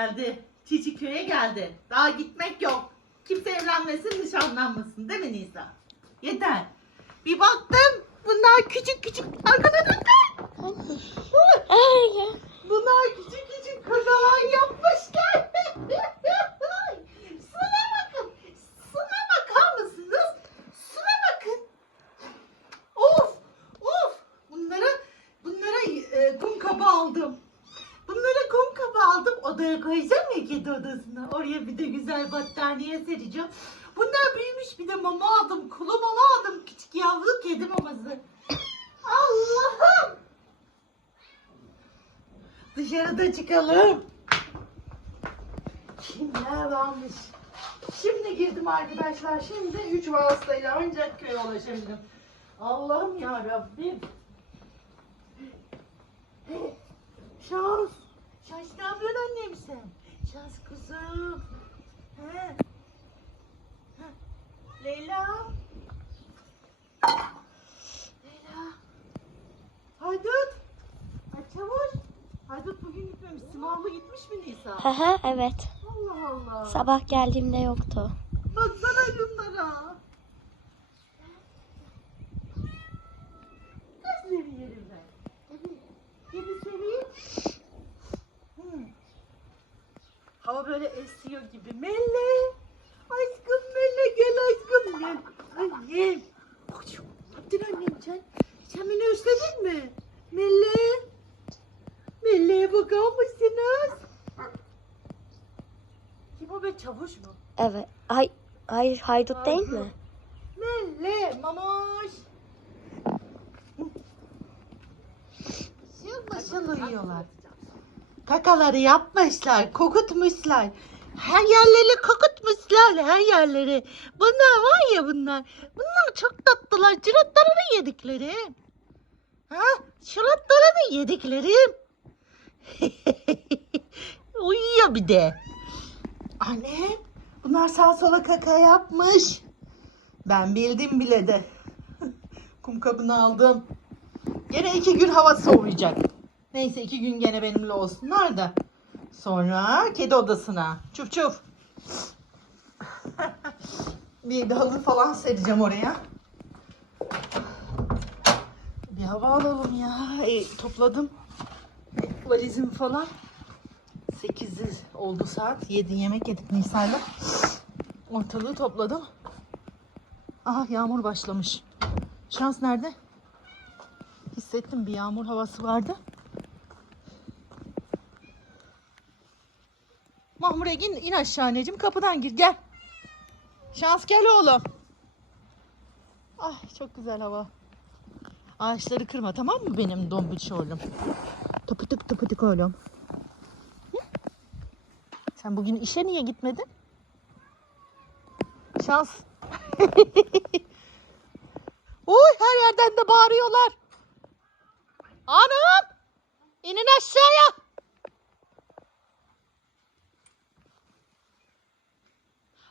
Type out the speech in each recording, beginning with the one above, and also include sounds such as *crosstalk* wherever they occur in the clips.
Geldi. Çiçi köye geldi. Daha gitmek yok. Kimse evlenmesin, nişanlanmasın. Değil mi Nisa? Yeter. Bir baktım. Bunlar küçük küçük. Arkana dön. Bunlar küçük küçük kocaman yapmışlar. *laughs* Suna bakın. Suna bakar mısınız? Suna bakın. Of. Of. Bunlara bunlara e, kum kabı aldım. Bunlara kum kabı aldım. Odaya koyacağım ya kedi odasına. Oraya bir de güzel battaniye sereceğim. Bunlar büyümüş bir de mama aldım. Kulu mama aldım. Küçük yavru kedi maması. Allah'ım. Dışarıda çıkalım. Kimler varmış? Şimdi girdim arkadaşlar. Şimdi 3 vasıtayla ancak köye ulaşabildim. Allah'ım ya Rabbim. Şans. Şans ne yapıyorsun annem sen? Şans kuzum. He. Leyla. Leyla. Haydut. Ay çavuş. Haydut bugün gitmemiş. Simavlı gitmiş mi Nisa? Haha evet. Allah Allah. Sabah geldiğimde yoktu. Baksana şunlara. Gözleri yerinde. Yedi seveyim. Hmm. Hava böyle esiyor gibi. Melle. Aşkım Melle gel aşkım gel. Annem. Yaptın annem sen? Sen beni özledin mi? Melle. Melle'ye bakar mısınız? Kim o be çavuş mu? Evet. Ay, hayır haydut değil mi? Melle, mamoş. Şıl mışıl uyuyorlar. Kakaları yapmışlar, kokutmuşlar. Her yerleri kokutmuşlar, her yerleri. Bunlar var ya bunlar. Bunlar çok tatlılar. Çırotlarını yediklerim. Ha? Çırotlarını yediklerim. *laughs* Uyuyor bir de. Anne, bunlar sağ sola kaka yapmış. Ben bildim bile de. *laughs* Kum kabını aldım. Gene iki gün hava soğuyacak. Neyse iki gün gene benimle olsunlar da. Sonra kedi odasına. Çuf çuf. *laughs* bir de halı falan sereceğim oraya. Bir hava alalım ya. E, topladım. Valizim falan. 8 oldu saat. 7 yemek yedik Nisa'yla. Ortalığı topladım. Aha yağmur başlamış. Şans nerede? Hissettim bir yağmur havası vardı. Mahmur Egin in aşağı anneciğim kapıdan gir gel. Şans gel oğlum. Ay çok güzel hava. Ağaçları kırma tamam mı benim dombiç oğlum? Tıpıtık tıpıtık oğlum. Hı? Sen bugün işe niye gitmedin? Şans. *laughs* Uy her yerden de bağırıyorlar. Anam! İnin aşağıya.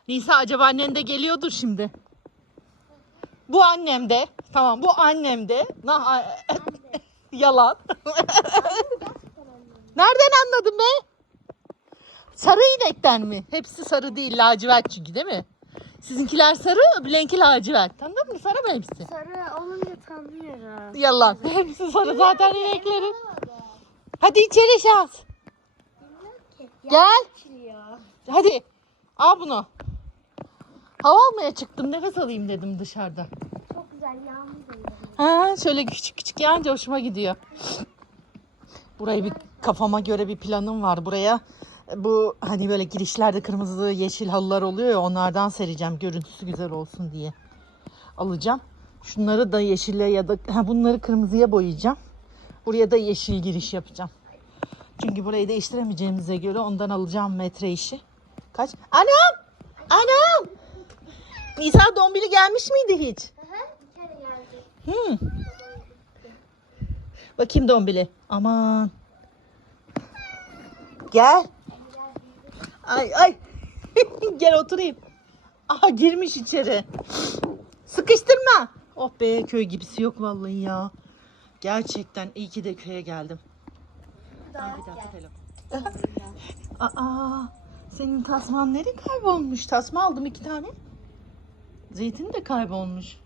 Nisa acaba annen de geliyordur şimdi. Bu annem de. Tamam bu annem de. Na, *laughs* yalan. *laughs* Nereden anladın be? Sarı inekten mi? Hepsi sarı değil lacivert çünkü değil mi? Sizinkiler sarı, benimki lacivert. Tanıdın mı? Sarı mı hepsi? Sarı olunca tanıyorum. Yalan. *laughs* Hepsi sarı zaten ineklerin. Hadi içeri şans. Gel. Hadi. Al bunu. Hava almaya çıktım. Nefes alayım dedim dışarıda. Çok güzel yağmur geliyor. Ha, şöyle küçük küçük yağınca hoşuma gidiyor. Burayı bir kafama göre bir planım var. Buraya bu hani böyle girişlerde kırmızı yeşil halılar oluyor ya onlardan sereceğim. Görüntüsü güzel olsun diye. Alacağım. Şunları da yeşile ya da ha, bunları kırmızıya boyayacağım. Buraya da yeşil giriş yapacağım. Çünkü burayı değiştiremeyeceğimize göre ondan alacağım metre işi. Kaç? Anam! Anam! Nisa Dombili gelmiş miydi hiç? Geldi. Hmm. Bakayım Dombili. Aman. Gel. Ay ay. *laughs* Gel oturayım. Aha girmiş içeri. Sıkıştırma. Oh be köy gibisi yok vallahi ya. Gerçekten iyi ki de köye geldim. Daha bir dakika telefon. Aa, senin tasman nereye kaybolmuş? Tasma aldım iki tane. Zeytin de kaybolmuş.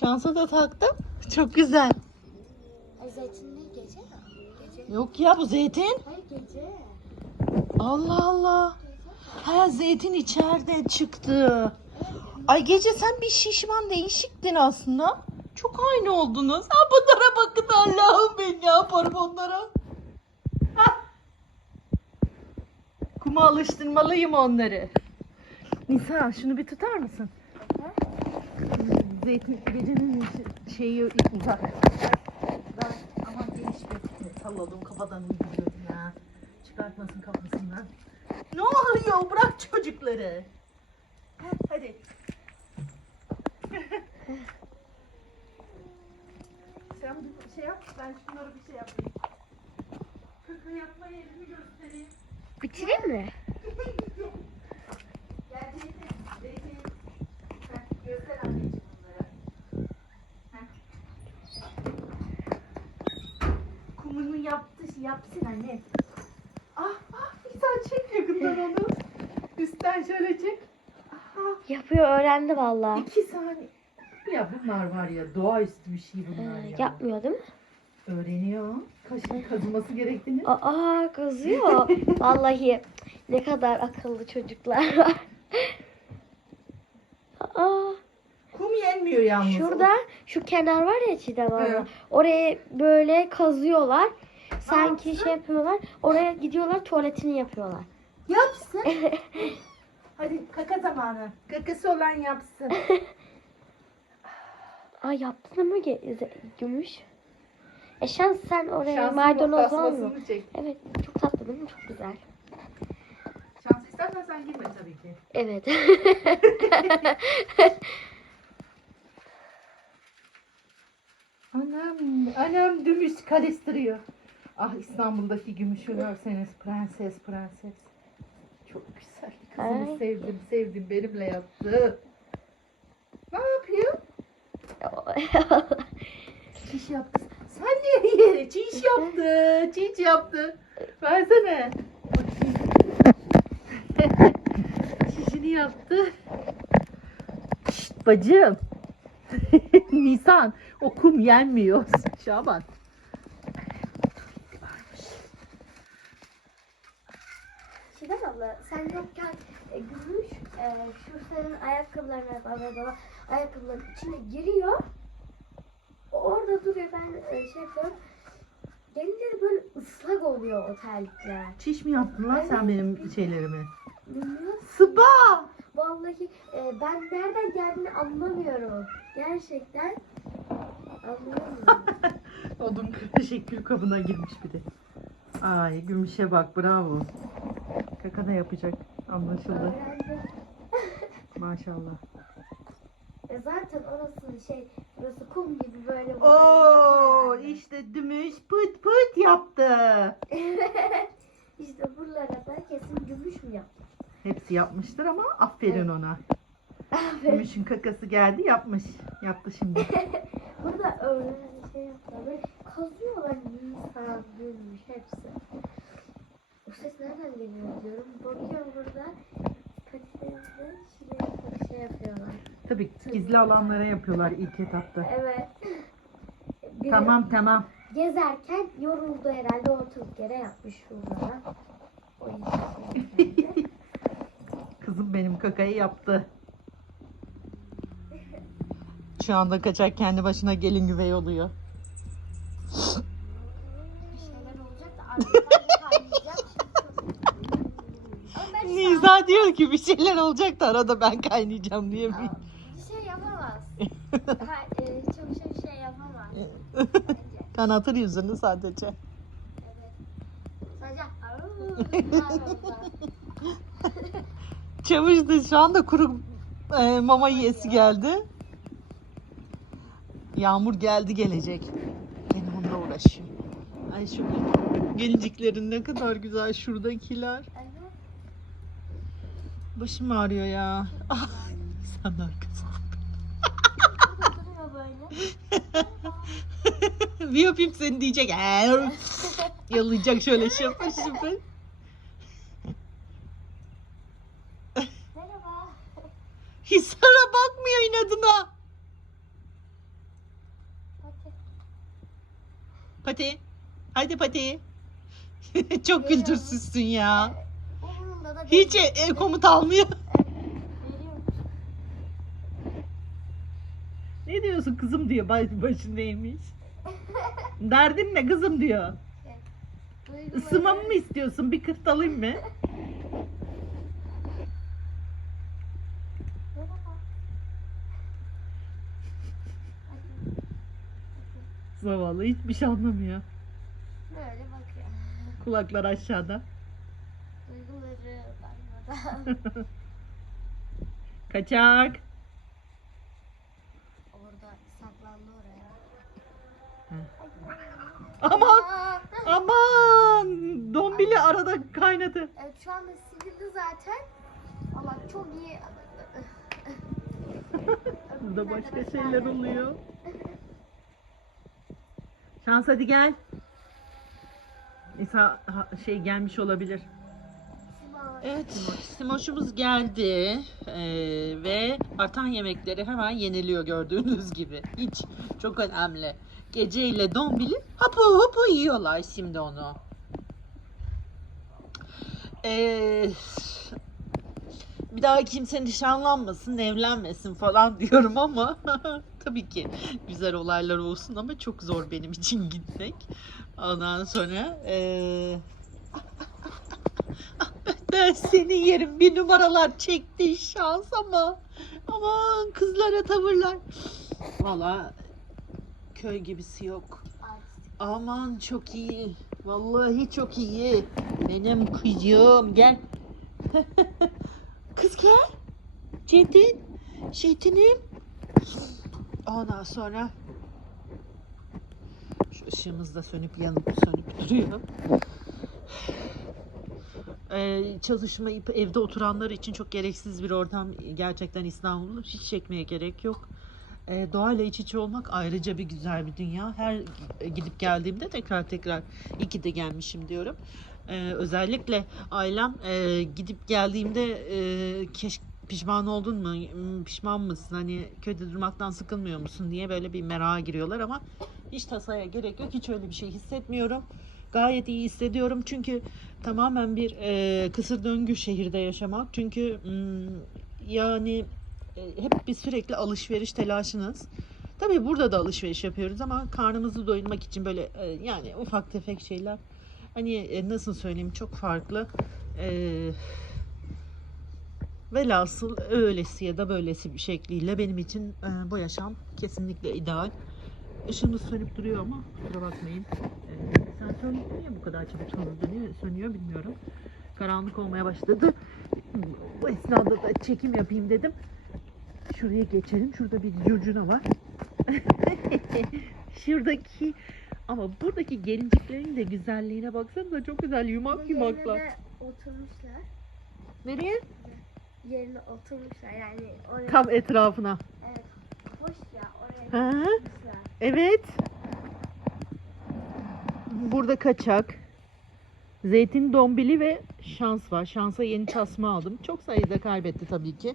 Şansa da taktım. *laughs* Çok güzel. Ay zeytin değil gece. Gece. Yok ya bu zeytin. Hayır gece. Allah Allah. Ha zeytin içeride çıktı. Ay gece sen bir şişman değişiktin aslında. Çok aynı oldunuz. Ha bunlara bakın Allah'ım ben ne yaparım onlara. Hah. Kuma alıştırmalıyım onları. Nisa şunu bir tutar mısın? Zeytin gecenin şeyi uzak. Ben ama geniş bir salladım kafadan gidiyorum ya. Çıkartmasın kafasından. Ne oluyor? Bırak çocukları. Ha, Hadi. *laughs* Sen bir şey yap, ben şunlara bir şey yapayım. Kaka yapma yerimi göstereyim. Bitireyim mi? Gel Zeytin, Zeytin. Heh, göster anneciğim bunları. Heh. Kumunu yaptı, yapsın anne. Ah, ah, bir tane çek yakından onu. Üstten şöyle çek. Aha, Yapıyor öğrendi valla. iki saniye. Ya bunlar var ya, doğaüstü bir şey bunlar ya. yapmıyor değil mi? Öğreniyor. Kaşın kazıması gerektiğini. Aa kazıyor. *laughs* Vallahi ne kadar akıllı çocuklar var. *laughs* Aa, Kum yenmiyor yalnız. şurada şu kenar var ya Çiğdem abla. Oraya böyle kazıyorlar. Sanki şey yapıyorlar. Oraya gidiyorlar tuvaletini yapıyorlar. Yapsın. *laughs* Hadi kaka zamanı. Kakası olan yapsın. *laughs* Aa yaptın mı ge- gümüş? E şans sen oraya Şansın maydanoz tasmasını olmuyor. çek. Evet çok tatlı değil mi? Çok güzel. Şans istersen sen girme tabii ki. Evet. *laughs* Anam, anam gümüş karıştırıyor. Ah İstanbul'daki gümüşü görseniz prenses prenses. Çok güzel. Kızımı Ay. sevdim sevdim benimle yattı. Ne yapıyor? *laughs* Çiş yaptı. Sen niye yere çiş yaptı? *laughs* Çiş yaptı. Versene. *laughs* Çişini yaptı. Şşt bacım. Nisan o kum yenmiyor. Şaban. Abla sen yokken e, gümüş e, şu senin ayakkabılarına falan ayakkabıların içine giriyor. Orada duruyor ben e, şey yapıyorum. Gelince de böyle ıslak oluyor o terlikler. Çiş mi yaptın lan sen benim şeylerimi? Bilmiyorum. Sıba. Vallahi e, ben nereden geldiğini anlamıyorum. Gerçekten anlamıyorum. *laughs* Odun teşekkür kabına girmiş bir de. Ay gümüşe bak bravo. Kaka da yapacak anlaşıldı. Maşallah. E, zaten orası şey, burası kum gibi böyle. Oo işte dümüş pıt pıt yaptı. işte buralara da kesin gümüş mü yaptı? Hepsi yapmıştır ama aferin ona. Gümüşün kakası geldi yapmış. Yaptı şimdi. *laughs* Burada öyle şey. Böyle kazıyorlar insan, gümüş hepsi. Ses nereden geliyor diyorum. Bakıyorum burada patatesle şuraya şey yapıyorlar. Tabii gizli alanlara yapıyorlar ilk etapta. Evet. *laughs* Tamam tamam. Gezerken yoruldu herhalde ortalık yere yapmış şuralara. O yüzden. *laughs* Kızım benim kakayı yaptı. Şu anda kaçak kendi başına gelin güvey oluyor. bir şeyler olacak da ben an Nisa diyor ki bir şeyler olacak da arada ben kaynayacağım diye bir. bir şey yapamaz. Ka- e, çok şey, şey yapamaz. Bence. *laughs* Kanatır yüzünü sadece. Evet. Sadece *laughs* Çavuş da şu anda kuru e, mama yiyesi geldi. Yağmur geldi gelecek. Yine onunla uğraşıyor. Ay şu gelinciklerin ne kadar güzel şuradakiler. Başım ağrıyor ya. Sen de arkasın. Duruyor böyle. bir öpeyim seni diyecek. *laughs* Yalayacak şöyle şıpır. Merhaba. Hiç sana bakmıyor inadına. Pati. Hadi Pati. *laughs* Çok kültürsüzsün ya. Hiç e, e, komut almıyor. Ne diyorsun kızım diyor baş, başındaymış. Derdin ne kızım diyor. Isınmamı mı istiyorsun? Bir kırt alayım mı? Zavallı hiçbir şey anlamıyor. Böyle bakıyor. Kulaklar aşağıda. *laughs* Kaçak. Orada saklandı oraya. Aman Aa, aman. Dombili arada kaynadı. Evet şu anda silindi zaten. Ama çok iyi. Burada başka şeyler oluyor. Şans hadi gel. İsa ha- şey gelmiş olabilir. Evet, Simoş'umuz geldi Ee, ve artan yemekleri hemen yeniliyor gördüğünüz gibi. Hiç çok önemli. Gece ile dombili hapu hapu yiyorlar şimdi onu. Ee, bir daha kimse nişanlanmasın, evlenmesin falan *laughs* diyorum ama *laughs* tabii ki güzel olaylar olsun ama çok zor benim için gitmek. Ondan sonra ee, ben seni yerim bir numaralar çekti şans ama aman kızlara tavırlar. Valla köy gibisi yok. Aman çok iyi. Vallahi çok iyi. Benim kızım gel. *laughs* Kız gel. Çetin. Çetin'im. Ondan sonra şu ışığımız da sönüp yanıp sönüp duruyor. Ee, çalışmayıp evde oturanlar için çok gereksiz bir ortam gerçekten İstanbul'u hiç çekmeye gerek yok. Ee, doğayla iç içe olmak ayrıca bir güzel bir dünya. Her gidip geldiğimde tekrar tekrar iyi ki de gelmişim diyorum. Ee, özellikle ailem e, gidip geldiğimde e, keş pişman oldun mu, Hmm, pişman mısın, hani köyde durmaktan sıkılmıyor musun diye böyle bir merak giriyorlar ama hiç tasaya gerek yok. Hiç öyle bir şey hissetmiyorum. Gayet iyi hissediyorum çünkü tamamen bir e, kısır döngü şehirde yaşamak. Çünkü yani e, hep bir sürekli alışveriş telaşınız. Tabii burada da alışveriş yapıyoruz ama karnımızı doyurmak için böyle e, yani ufak tefek şeyler. Hani e, nasıl söyleyeyim çok farklı. E, velhasıl öylesi ya da böylesi bir şekliyle benim için bu yaşam kesinlikle ideal. Işığımız sönüp duruyor ama kusura bakmayın. E, sen sön, niye bu kadar çabuk sönüyor, sönüyor bilmiyorum. Karanlık olmaya başladı. Bu esnada da çekim yapayım dedim. Şuraya geçelim. Şurada bir curcuna var. *laughs* Şuradaki ama buradaki gelinciklerin de güzelliğine baksanıza çok güzel yumak yumaklar. Yerine oturmuşlar. Nereye? Yerine oturmuşlar yani oraya. Tam etrafına. Evet. Hoş ya oraya hı. oturmuşlar. Evet. Burada kaçak. Zeytin dombili ve şans var. Şansa yeni tasma aldım. Çok sayıda kaybetti tabii ki.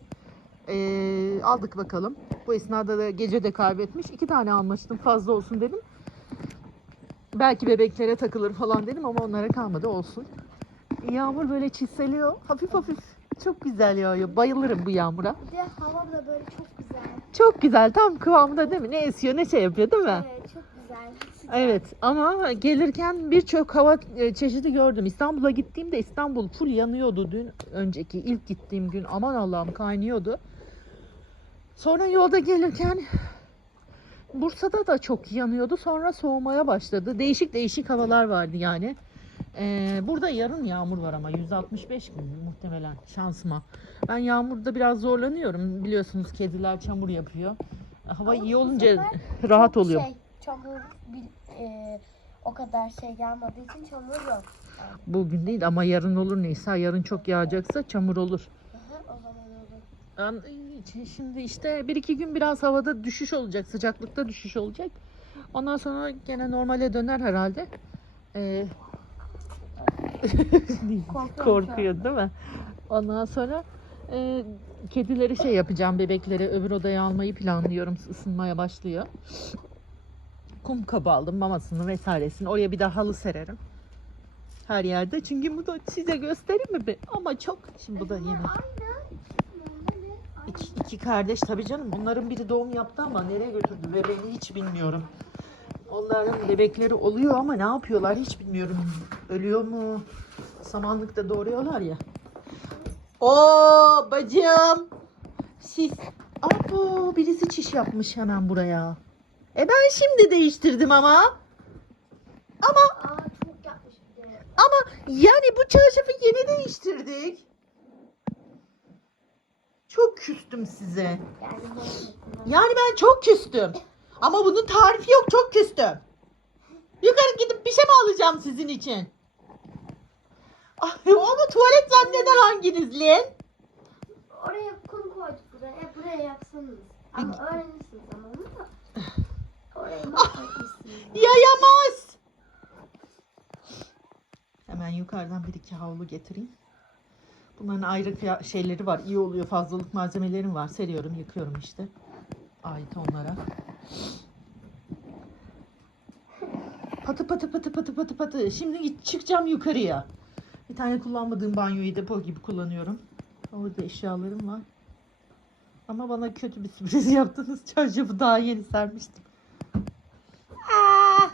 Ee, aldık bakalım. Bu esnada da gece de kaybetmiş. İki tane almıştım fazla olsun dedim. Belki bebeklere takılır falan dedim ama onlara kalmadı olsun. Yağmur böyle çiseliyor. Hafif hafif. Çok güzel yağıyor. Bayılırım bu yağmura. Bir de hava da böyle çok. Çok güzel. Tam kıvamında değil mi? Ne esiyor ne şey yapıyor değil mi? Evet çok güzel. Evet ama gelirken birçok hava e, çeşidi gördüm. İstanbul'a gittiğimde İstanbul full yanıyordu dün önceki ilk gittiğim gün. Aman Allah'ım kaynıyordu. Sonra yolda gelirken Bursa'da da çok yanıyordu. Sonra soğumaya başladı. Değişik değişik havalar vardı yani. Ee, burada yarın yağmur var ama 165 gün muhtemelen şansıma. Ben yağmurda biraz zorlanıyorum. Biliyorsunuz kediler çamur yapıyor. Hava Ama iyi olunca rahat Çok oluyor. Şey, çamur e, o kadar şey gelmediği için çamur yok. Bugün değil ama yarın olur Nisa. Yarın çok yağacaksa çamur olur. Aha, o zaman olur. Şimdi işte bir iki gün biraz havada düşüş olacak. Sıcaklıkta düşüş olacak. Ondan sonra gene normale döner herhalde. Ee, korkuyor değil mi? Ondan sonra e, kedileri şey yapacağım bebekleri öbür odaya almayı planlıyorum ısınmaya başlıyor. Kum kabı aldım mamasını vesairesini oraya bir daha halı sererim. Her yerde çünkü bu da size göstereyim mi? be? Ama çok şimdi bu da yemek. İki, iki kardeş tabii canım. Bunların biri doğum yaptı ama nereye götürdü bebeğini hiç bilmiyorum. Onların bebekleri oluyor ama ne yapıyorlar hiç bilmiyorum. Ölüyor mu? Samanlıkta doğuruyorlar ya. Oo bacım. Siz. Abo birisi çiş yapmış hemen buraya. E ben şimdi değiştirdim ama. Ama Aa çok yapmış bir de. ama yani bu çarşafı yeni değiştirdik. Çok küstüm size. Yani ben çok küstüm. Ama bunun tarifi yok çok küstüm. Yukarı gidip bir şey mi alacağım sizin için? Ah, Onu tuvalet zanneden hanginiz lan? Oraya kum koyduk buraya. Buraya yapsanız. Ama öğrenirsiniz ama onu da. Oraya mahvetmişsiniz. Yayamaz. Hemen yukarıdan bir iki havlu getireyim. Bunların ayrı şeyleri var. İyi oluyor. Fazlalık malzemelerim var. Seriyorum, yıkıyorum işte. Ait onlara. Patı patı patı patı patı patı. Şimdi çıkacağım yukarıya. Bir tane kullanmadığım banyoyu depo gibi kullanıyorum. Orada eşyalarım var. Ama bana kötü bir *laughs* sürpriz yaptınız. Çarşafı daha yeni sermiştim. *laughs*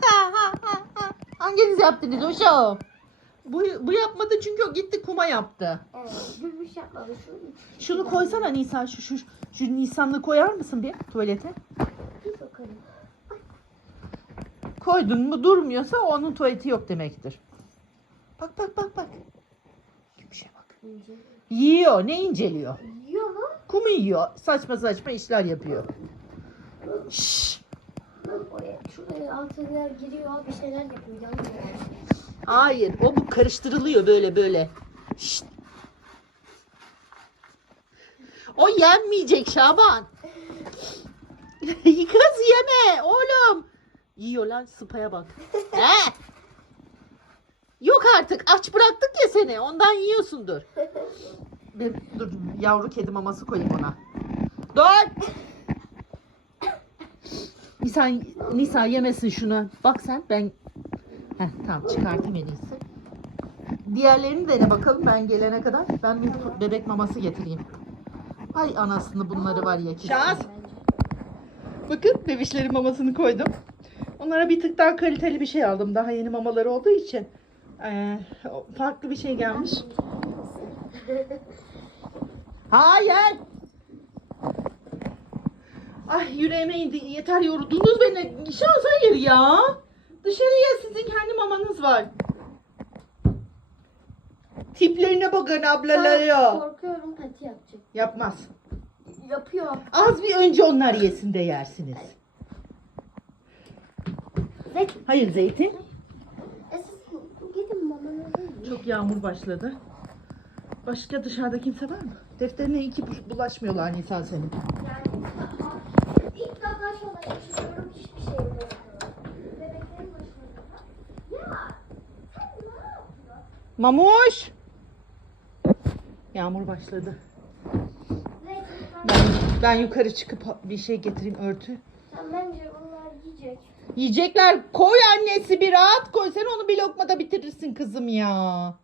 Hanginiz yaptınız uşağım? Bu, bu yapmadı çünkü o gitti kuma yaptı. Evet. Gülmüş yapmadı. Şu üç. Şunu koysana Nisa şu şu şu Nisan'ı koyar mısın bir tuvalete? Bakalım. Koydun mu durmuyorsa onun tuvaleti yok demektir. Bak bak bak bak. Şey bak. İnce. Yiyor. Ne inceliyor? Yiyor mu? Kumu yiyor. Saçma saçma işler yapıyor. Şşş. Oraya. Şuraya altına giriyor. Bir şeyler yapıyor. Yanıyor. Hayır. O bu karıştırılıyor böyle böyle. Şşt. O yenmeyecek Şaban. *laughs* Kız yeme oğlum. Yiyor lan sıpaya bak. *laughs* He? Yok artık aç bıraktık ya seni ondan yiyorsundur. Bir, dur yavru kedi maması koyayım ona. Dur. Nisa, Nisa yemesin şunu. Bak sen ben Heh, tamam çıkartayım en iyisi. Diğerlerini dene bakalım ben gelene kadar. Ben bir bebek maması getireyim. Ay anasını bunları var ya. Şans. Bakın bebişlerin mamasını koydum. Onlara bir tık daha kaliteli bir şey aldım. Daha yeni mamaları olduğu için. Ee, farklı bir şey gelmiş. Hayır. Ay yüreğime indi. Yeter yordunuz beni. Şans hayır ya. Dışarıya sizin kendi mamanız var. Tiplerine bakın ablaları. Korkuyorum pati yapacak. Yapmaz. Yapıyor. Az bir önce onlar yesin de yersiniz. Zeytin. Hayır zeytin. E siz gidin yiyin. Çok yağmur başladı. Başka dışarıda kimse var mı? Defterine iki bu- bulaşmıyorlar Nisan senin. Yani ilk defa şu an yaşıyorum hiçbir şey yok. Bebeklerin başına. Ya sen ne yapıyorsun? Mamuş. Yağmur başladı. Ben, yukarı çıkıp bir şey getireyim örtü. sen bence onlar yiyecek. Yiyecekler koy annesi bir rahat koy. Sen onu bir lokmada bitirirsin kızım ya.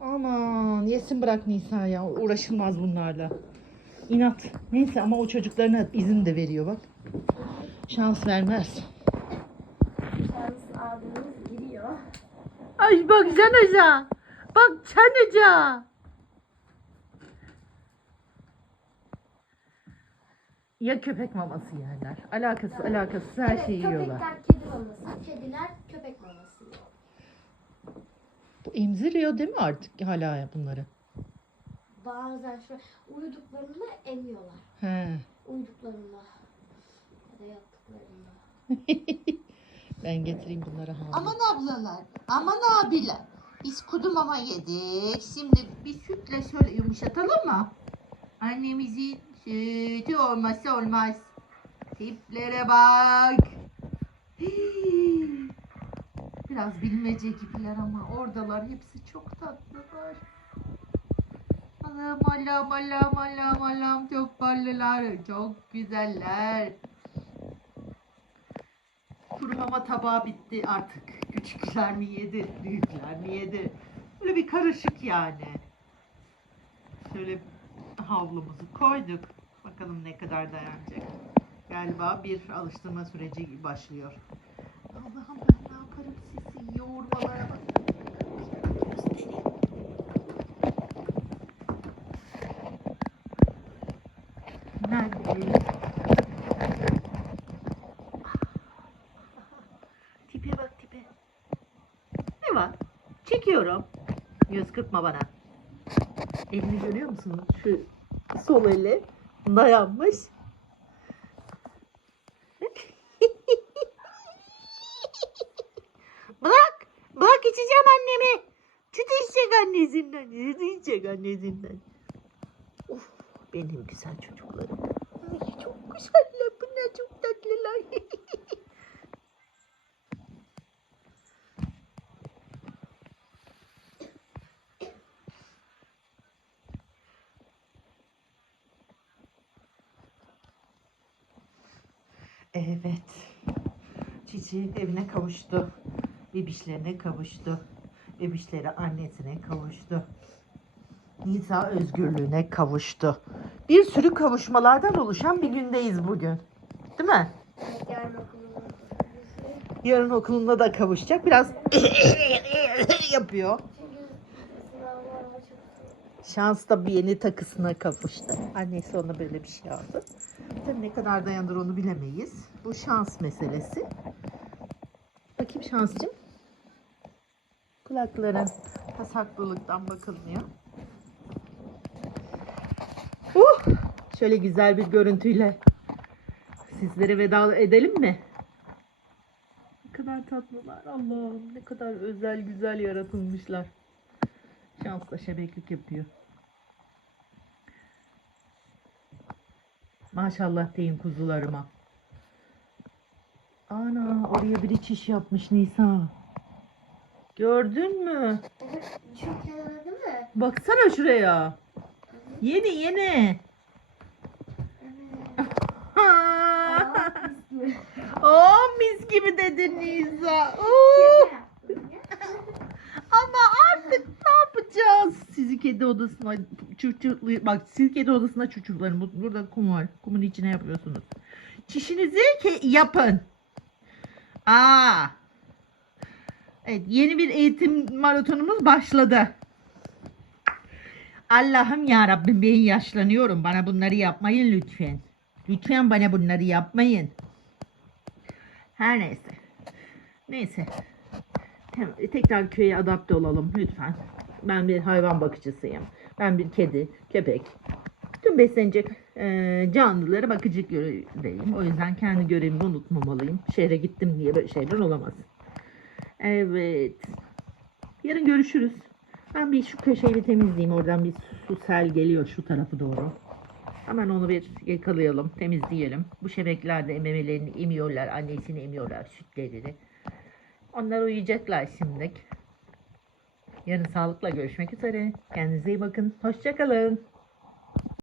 Aman yesin bırak Nisa ya. Uğraşılmaz bunlarla. İnat. Neyse ama o çocuklarına izin de veriyor bak. Şans vermez. Şans abimiz giriyor. Ay bak Can Hoca. Bak Can Hoca. Ya köpek maması yerler. Alakası alakasız her evet, şeyi yiyorlar. Köpekler kedi maması. Kediler köpek maması yiyor. Bu emziriyor değil mi artık hala bunları? Bazen şu uyuduklarında emiyorlar. He. Uyuduklarında. Ya da yattıklarında. *laughs* ben getireyim bunları havlu. Aman ablalar, aman abiler. Biz kudu mama yedik. Şimdi bir sütle şöyle yumuşatalım mı? Annemizin sütü olmazsa olmaz. Tiplere bak. biraz bilmece gibiler ama oradalar hepsi çok tatlılar. Allah'ım Allah'ım Allah'ım Allah'ım Allah'ım çok ballılar, çok güzeller. Kuru mama tabağı bitti artık. Küçükler mi yedi, büyükler mi yedi? Böyle bir karışık yani. Şöyle havlumuzu koyduk. Bakalım ne kadar dayanacak. Galiba bir alıştırma süreci başlıyor. Allah'ım ben ne yaparım sizi yoğurmalara bak. Göstereyim. Nerede? Tipe bak tipe. Ne var? Çekiyorum. Göz kırpma bana. Elini görüyor musunuz? Şu sol eli dayanmış. *laughs* bırak. Bırak içeceğim annemi. Süt içecek annesinden. Süt içecek annesinden. Of, benim güzel çocuklarım. Ay, çok güzeller. Bunlar çok tatlılar. *laughs* Evet. Çiçeğin evine kavuştu. Bebişlerine kavuştu. Bebişleri annesine kavuştu. Nisa özgürlüğüne kavuştu. Bir sürü kavuşmalardan oluşan bir gündeyiz bugün. Değil mi? Yarın okulunda da kavuşacak. Biraz *coughs* yapıyor. Çünkü sınavlar var çok Şans da bir yeni takısına kavuştu. Annesi ona böyle bir şey aldı. Tabii ne kadar dayanır onu bilemeyiz. Bu şans meselesi. Bakayım şanscığım. Kulakların pasaklılıktan bakılmıyor. Uh, şöyle güzel bir görüntüyle sizlere veda edelim mi? Ne kadar tatlılar Allah'ım ne kadar özel güzel yaratılmışlar. Şansla şebeklik yapıyor. Maşallah deyin kuzularıma. Ana oraya biri çiş yapmış Nisa. Gördün mü? Çok değil mi? Baksana şuraya. Yeni yeni. *laughs* Aa, mis gibi. Mis gibi dedin Nisa. Oo. Ama yapacağız? Sizi kedi odasına çuçuklu bak siz kedi odasına Bu- burada kum var. Kumun içine yapıyorsunuz. Çişinizi yapın. Aa. Evet yeni bir eğitim maratonumuz başladı. Allah'ım ya Rabbim ben yaşlanıyorum. Bana bunları yapmayın lütfen. Lütfen bana bunları yapmayın. Her neyse. Neyse. Tekrar köye adapte olalım lütfen. Ben bir hayvan bakıcısıyım. Ben bir kedi, köpek. Tüm beslenecek e, canlılara bakıcı görevliyim. O yüzden kendi görevimi unutmamalıyım. Şehre gittim diye böyle şeyler olamaz. Evet. Yarın görüşürüz. Ben bir şu köşeyi bir temizleyeyim. Oradan bir su sel geliyor şu tarafı doğru. Hemen onu bir yakalayalım, temizleyelim. Bu şebekler de memelerini emiyorlar, annesini emiyorlar, sütlerini. Onlar uyuyacaklar şimdilik. Yarın sağlıkla görüşmek üzere. Kendinize iyi bakın. Hoşçakalın.